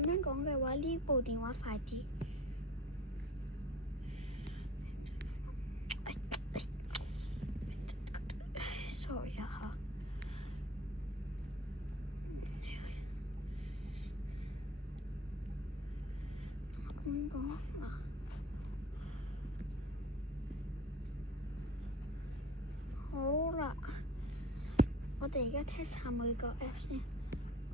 咁樣講嘅話，呢部電話快啲。sorry 啊嚇。咁樣講啊。好啦，我哋而家 test 下每個 app 先。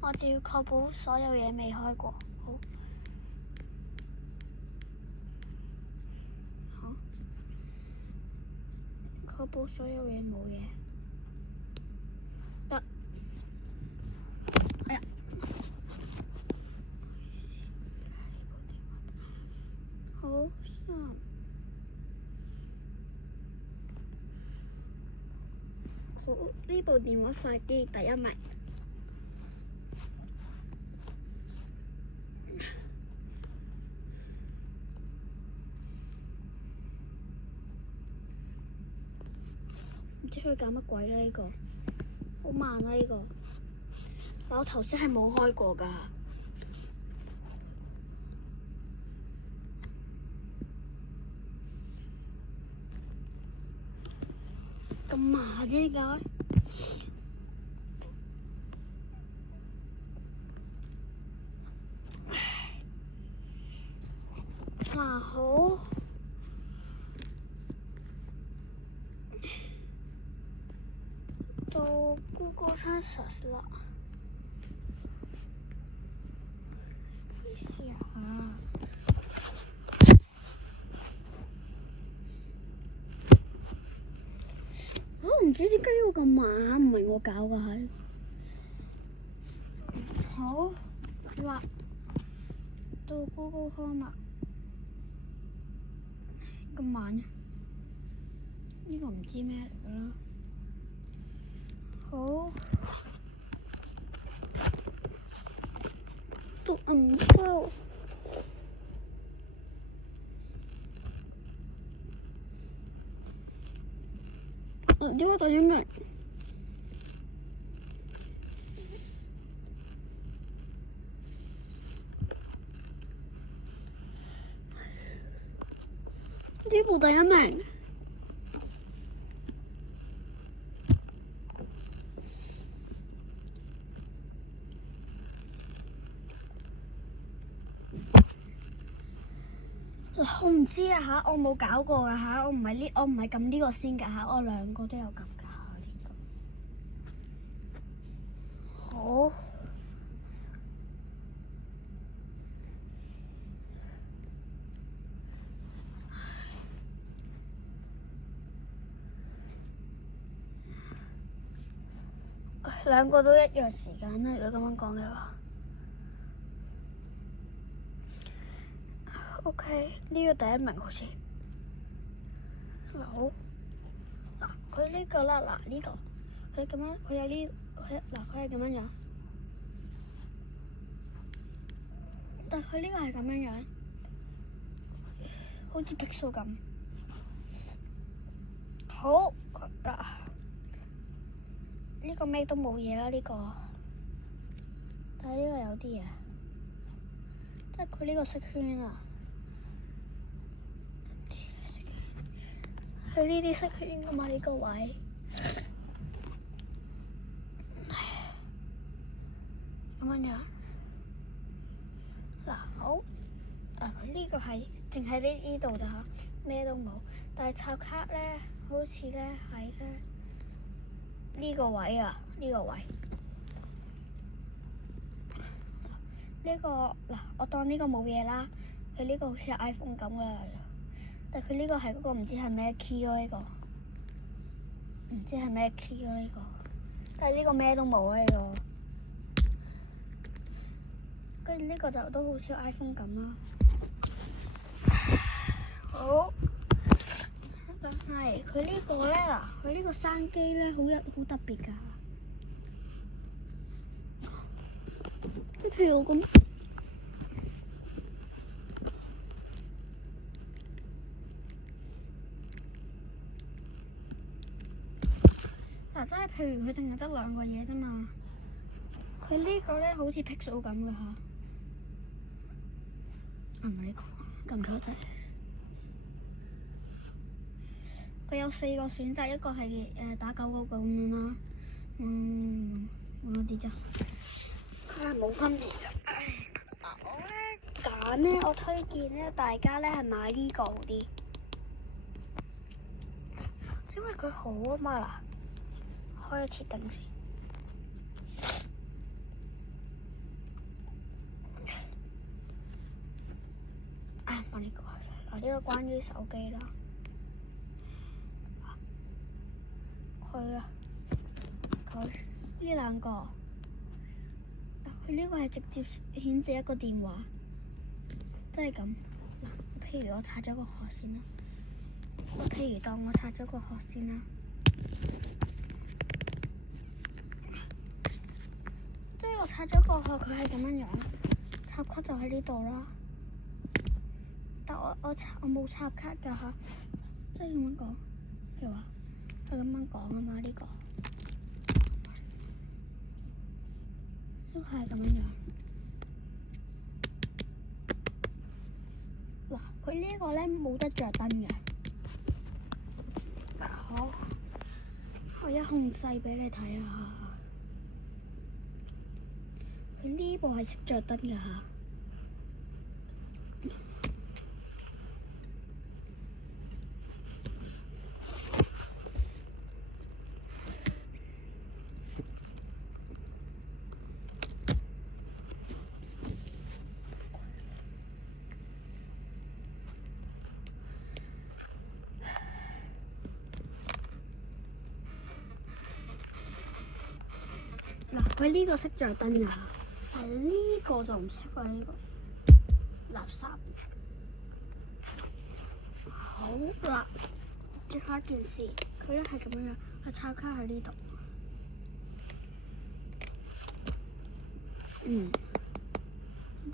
我哋要確保所有嘢未開過。好，確保所有嘢冇嘢。得。哎呀！好，好，呢部電話快啲，第一名。唔知佢搞乜鬼啦？呢個好慢啦！呢個，但我頭先係冇開過㗎。咁慢啫，點解？嗱，好。到 Google Translate 啦，試下。我唔知點解呢個咁慢，唔係我搞㗎係。好，啦，到 Google Home 啦，咁慢嘅，呢個唔知咩嚟㗎啦。好，都唔夠。點解第一名？呢部第一名。我唔知啊嚇，我冇搞過㗎嚇，我唔係撳呢個先㗎嚇，我兩個都有撳㗎嚇呢個。好。兩個都一樣時間啦，如果咁樣講嘅話。OK，呢個第一名好似。好。嗱，佢呢個啦，嗱呢度，佢咁樣，佢有呢，佢係咁樣樣。但佢呢個係咁樣樣，好似 Pixel 咁。好嗱，呢個咩都冇嘢啦，呢個。但係呢個有啲嘢，即係佢呢個色圈啊。佢呢啲色圈㗎嘛，呢個位。咁樣樣。嗱，好。佢呢個係淨係呢度咋嚇，咩都冇。但係插卡咧，好似咧係咧呢個位啊，呢個位。呢個嗱，我當呢個冇嘢啦。佢呢個好似 iPhone 咁㗎，但係佢呢個係嗰個唔知係咩 key 咯，呢個唔知係咩 key 咯呢個。但係呢個咩都冇啊呢個。跟住呢個就都好似 iPhone 咁啦。好，但係佢呢個咧嗱，佢呢個生機咧好特別㗎，即係譬如我咁，嗱，即係譬如佢淨係得兩個嘢啫嘛，佢呢個咧好似 Pixel 咁㗎嚇。係咪呢個？撳錯掣。佢有4個選擇，一個係打999咁樣啦。我啲啫。佢係冇分別㗎。我咧揀咧，我推薦咧大家咧係買呢個好啲，因為佢好啊嘛嗱。開一次燈先。買呢個嗱，呢個關於手機啦。佢呢兩個，佢呢個係直接顯示一個電話，即係咁嗱。譬如我拆咗個殼先啦，譬如當我拆咗個殼先啦，即係我拆咗個殼，佢係咁樣樣，插卡就喺呢度啦。但我冇插卡㗎嚇，即係咁樣講嘅話，係咁樣講啊嘛呢個。呢個係咁樣樣。嗱，佢呢個咧冇得着燈嘅。好，我一控制俾你睇下。佢呢部係識着燈嘅嚇。嗱，佢呢個識着燈㗎，但係呢個就唔識喎，呢個垃圾。好啦，最後一件事，佢咧係咁樣樣，佢插卡喺呢度。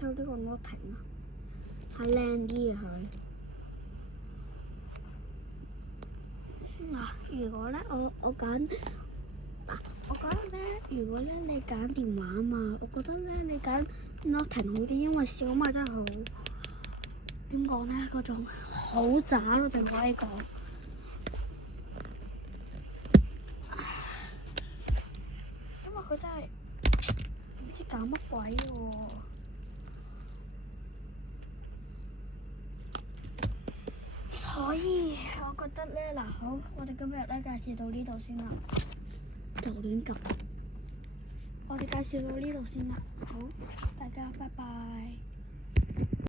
有呢個 Nothing 啊，係靚啲嘅佢。嗱，如果咧我揀。我覺得咧，如果咧你揀電話啊嘛，我覺得咧你揀 Nothing 好啲，因為小米真係好點講咧，嗰種好渣咯，淨可以講。因為佢真係唔知搞乜鬼喎。所以我覺得咧，嗱好，我哋今日咧介紹到呢度先啦。就亂撳，我哋介紹到呢度先啦。好，大家拜拜。